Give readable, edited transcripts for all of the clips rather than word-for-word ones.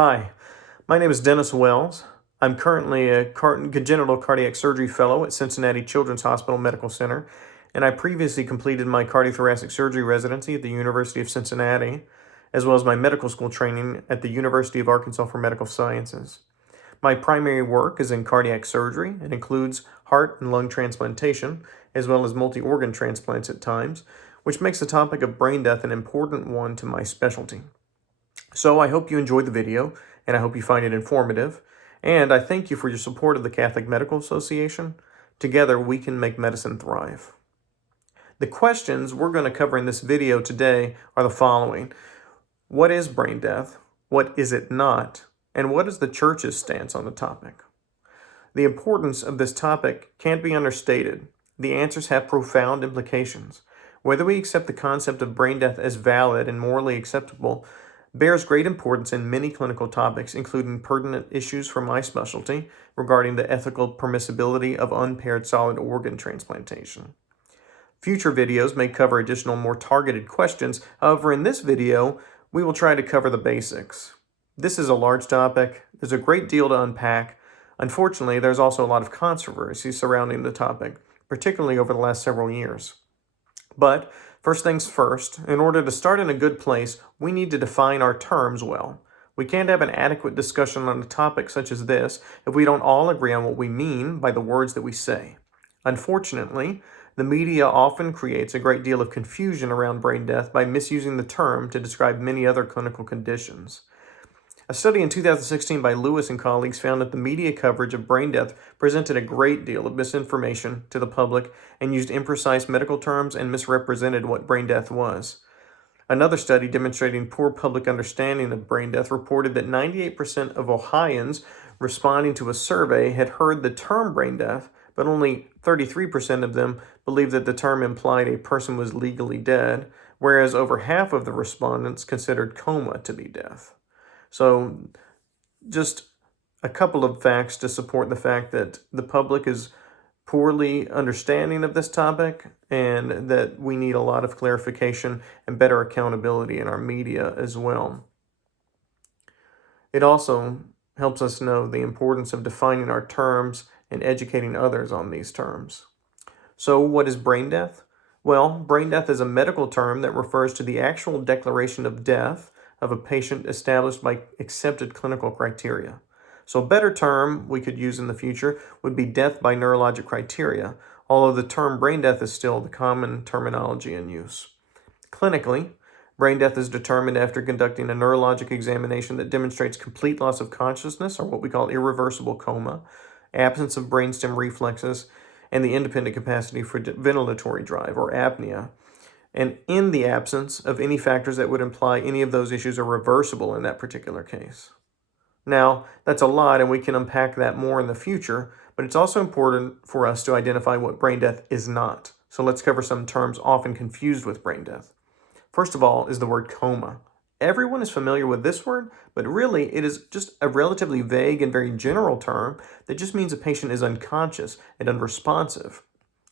Hi, my name is Dennis Wells. I'm currently a congenital cardiac surgery fellow at Cincinnati Children's Hospital Medical Center, and I previously completed my cardiothoracic surgery residency at the University of Cincinnati, as well as my medical school training at the University of Arkansas for Medical Sciences. My primary work is in cardiac surgery and includes heart and lung transplantation, as well as multi-organ transplants at times, which makes the topic of brain death an important one to my specialty. So I hope you enjoyed the video, and I hope you find it informative, and I thank you for your support of the Catholic Medical Association. Together, we can make medicine thrive. The questions we're going to cover in this video today are the following. What is brain death? What is it not? And what is the Church's stance on the topic? The importance of this topic can't be understated. The answers have profound implications. Whether we accept the concept of brain death as valid and morally acceptable bears great importance in many clinical topics, including pertinent issues for my specialty regarding the ethical permissibility of unpaired solid organ transplantation. Future videos may cover additional more targeted questions. However, in this video, we will try to cover the basics. This is a large topic. There's a great deal to unpack. Unfortunately, there's also a lot of controversy surrounding the topic, particularly over the last several years. But first things first, in order to start in a good place, we need to define our terms well. We can't have an adequate discussion on a topic such as this if we don't all agree on what we mean by the words that we say. Unfortunately, the media often creates a great deal of confusion around brain death by misusing the term to describe many other clinical conditions. A study in 2016 by Lewis and colleagues found that the media coverage of brain death presented a great deal of misinformation to the public and used imprecise medical terms and misrepresented what brain death was. Another study demonstrating poor public understanding of brain death reported that 98% of Ohioans responding to a survey had heard the term brain death, but only 33% of them believed that the term implied a person was legally dead, whereas over half of the respondents considered coma to be death. So just a couple of facts to support the fact that the public is poorly understanding of this topic and that we need a lot of clarification and better accountability in our media as well. It also helps us know the importance of defining our terms and educating others on these terms. So what is brain death? Well, brain death is a medical term that refers to the actual declaration of death of a patient established by accepted clinical criteria. So a better term we could use in the future would be death by neurologic criteria, although the term brain death is still the common terminology in use. Clinically, brain death is determined after conducting a neurologic examination that demonstrates complete loss of consciousness, or what we call irreversible coma, absence of brainstem reflexes, and the independent capacity for ventilatory drive, or apnea, and in the absence of any factors that would imply any of those issues are reversible in that particular case. Now, that's a lot, and we can unpack that more in the future, but it's also important for us to identify what brain death is not. So let's cover some terms often confused with brain death. First of all is the word coma. Everyone is familiar with this word, but really it is just a relatively vague and very general term that just means a patient is unconscious and unresponsive.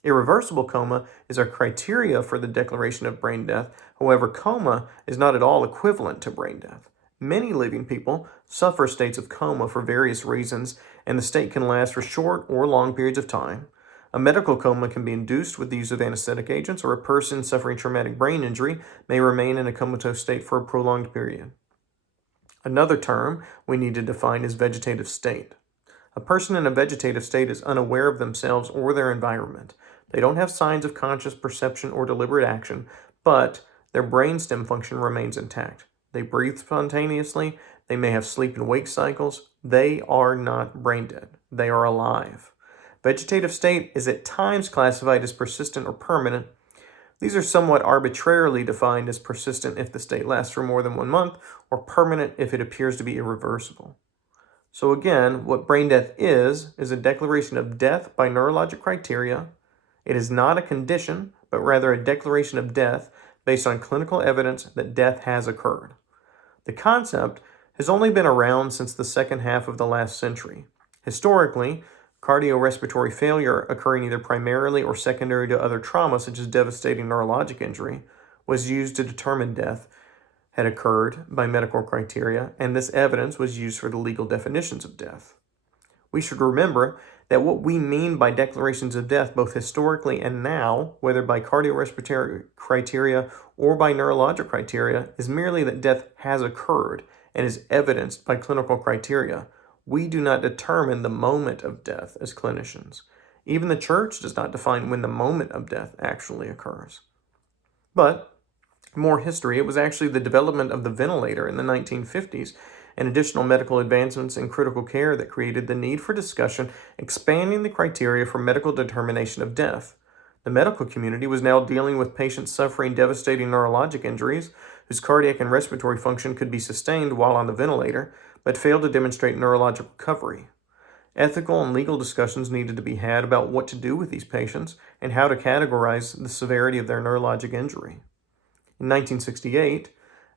Irreversible coma is our criteria for the declaration of brain death. However, coma is not at all equivalent to brain death. Many living people suffer states of coma for various reasons, and the state can last for short or long periods of time. A medical coma can be induced with the use of anesthetic agents, or a person suffering traumatic brain injury may remain in a comatose state for a prolonged period. Another term we need to define is vegetative state. A person in a vegetative state is unaware of themselves or their environment. They don't have signs of conscious perception or deliberate action, but their brainstem function remains intact. They breathe spontaneously. They may have sleep and wake cycles. They are not brain dead. They are alive. Vegetative state is at times classified as persistent or permanent. These are somewhat arbitrarily defined as persistent if the state lasts for more than 1 month, or permanent if it appears to be irreversible. So again, what brain death is a declaration of death by neurologic criteria. It is not a condition, but rather a declaration of death based on clinical evidence that death has occurred. The concept has only been around since the second half of the last century. Historically, cardiorespiratory failure occurring either primarily or secondary to other trauma, such as devastating neurologic injury, was used to determine death. had occurred by medical criteria, and this evidence was used for the legal definitions of death. We should remember that what we mean by declarations of death, both historically and now, whether by cardiorespiratory criteria or by neurologic criteria, is merely that death has occurred and is evidenced by clinical criteria. We do not determine the moment of death as clinicians. Even the church does not define when the moment of death actually occurs. But more history, it was actually the development of the ventilator in the 1950s and additional medical advancements in critical care that created the need for discussion expanding the criteria for medical determination of death. The medical community was now dealing with patients suffering devastating neurologic injuries whose cardiac and respiratory function could be sustained while on the ventilator, but failed to demonstrate neurologic recovery. Ethical and legal discussions needed to be had about what to do with these patients and how to categorize the severity of their neurologic injury. In 1968,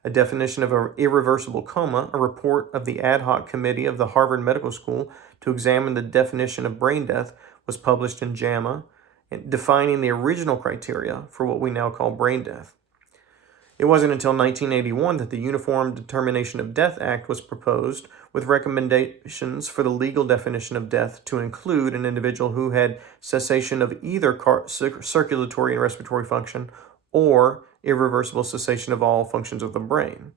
a definition of an irreversible coma, a report of the ad hoc committee of the Harvard Medical School to examine the definition of brain death, was published in JAMA, defining the original criteria for what we now call brain death. It wasn't until 1981 that the Uniform Determination of Death Act was proposed, with recommendations for the legal definition of death to include an individual who had cessation of either circulatory and respiratory function or irreversible cessation of all functions of the brain.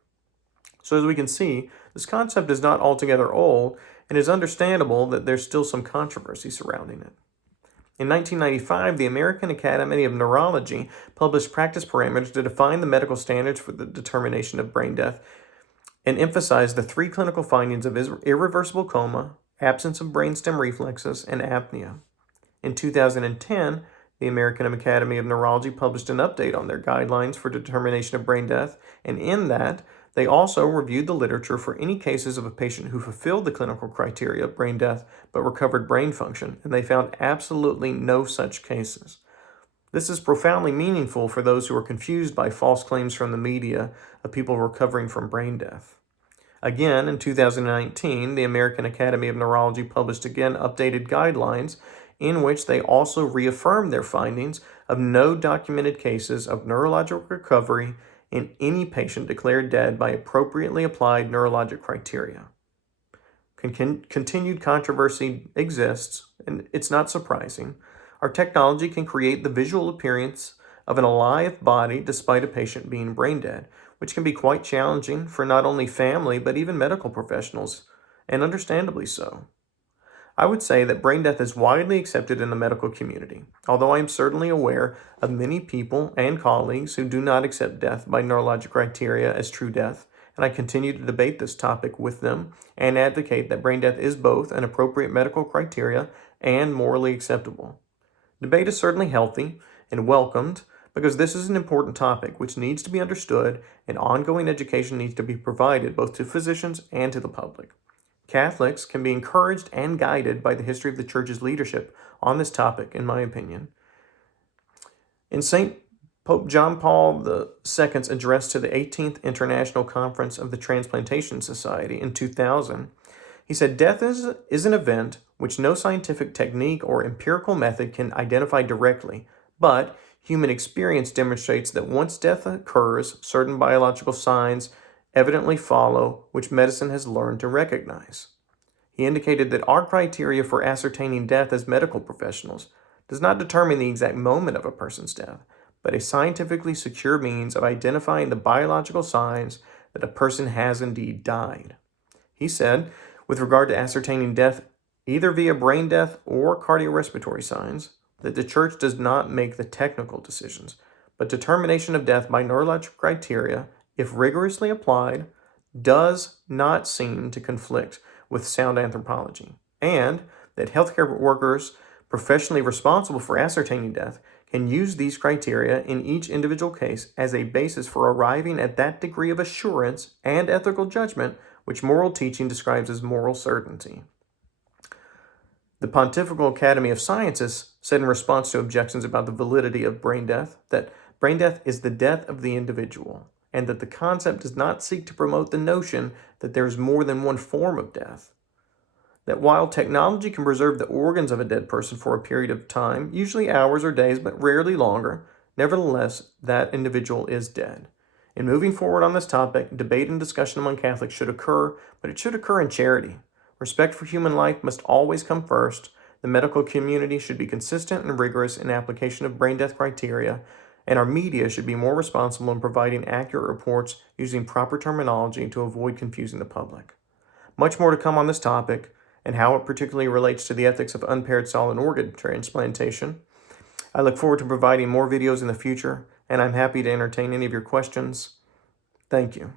So as we can see, this concept is not altogether old, and it is understandable that there's still some controversy surrounding it. In 1995, the American Academy of Neurology published practice parameters to define the medical standards for the determination of brain death and emphasized the three clinical findings of irreversible coma, absence of brainstem reflexes, and apnea. In 2010, the American Academy of Neurology published an update on their guidelines for determination of brain death, and in that, they also reviewed the literature for any cases of a patient who fulfilled the clinical criteria of brain death but recovered brain function, and they found absolutely no such cases. This is profoundly meaningful for those who are confused by false claims from the media of people recovering from brain death. Again, in 2019, the American Academy of Neurology published again updated guidelines in which they also reaffirmed their findings of no documented cases of neurologic recovery in any patient declared dead by appropriately applied neurologic criteria. Continued controversy exists, and it's not surprising. Our technology can create the visual appearance of an alive body despite a patient being brain dead, which can be quite challenging for not only family but even medical professionals, and understandably so. I would say that brain death is widely accepted in the medical community, although I am certainly aware of many people and colleagues who do not accept death by neurologic criteria as true death, and I continue to debate this topic with them and advocate that brain death is both an appropriate medical criteria and morally acceptable. Debate is certainly healthy and welcomed because this is an important topic which needs to be understood, and ongoing education needs to be provided both to physicians and to the public. Catholics can be encouraged and guided by the history of the Church's leadership on this topic, in my opinion. In St. Pope John Paul II's address to the 18th International Conference of the Transplantation Society in 2000, he said, "Death is an event which no scientific technique or empirical method can identify directly, but human experience demonstrates that once death occurs, certain biological signs evidently follow, which medicine has learned to recognize." He indicated that our criteria for ascertaining death as medical professionals does not determine the exact moment of a person's death, but a scientifically secure means of identifying the biological signs that a person has indeed died. He said, with regard to ascertaining death either via brain death or cardiorespiratory signs, that the Church does not make the technical decisions, but determination of death by neurologic criteria, if rigorously applied, does not seem to conflict with sound anthropology, and that healthcare workers professionally responsible for ascertaining death can use these criteria in each individual case as a basis for arriving at that degree of assurance and ethical judgment which moral teaching describes as moral certainty. The Pontifical Academy of Sciences said in response to objections about the validity of brain death that brain death is the death of the individual, and that the concept does not seek to promote the notion that there is more than one form of death. That while technology can preserve the organs of a dead person for a period of time, usually hours or days, but rarely longer, nevertheless, that individual is dead. In moving forward on this topic, debate and discussion among Catholics should occur, but it should occur in charity. Respect for human life must always come first. The medical community should be consistent and rigorous in application of brain death criteria, and our media should be more responsible in providing accurate reports using proper terminology to avoid confusing the public. Much more to come on this topic and how it particularly relates to the ethics of unpaired solid organ transplantation. I look forward to providing more videos in the future, and I'm happy to entertain any of your questions. Thank you.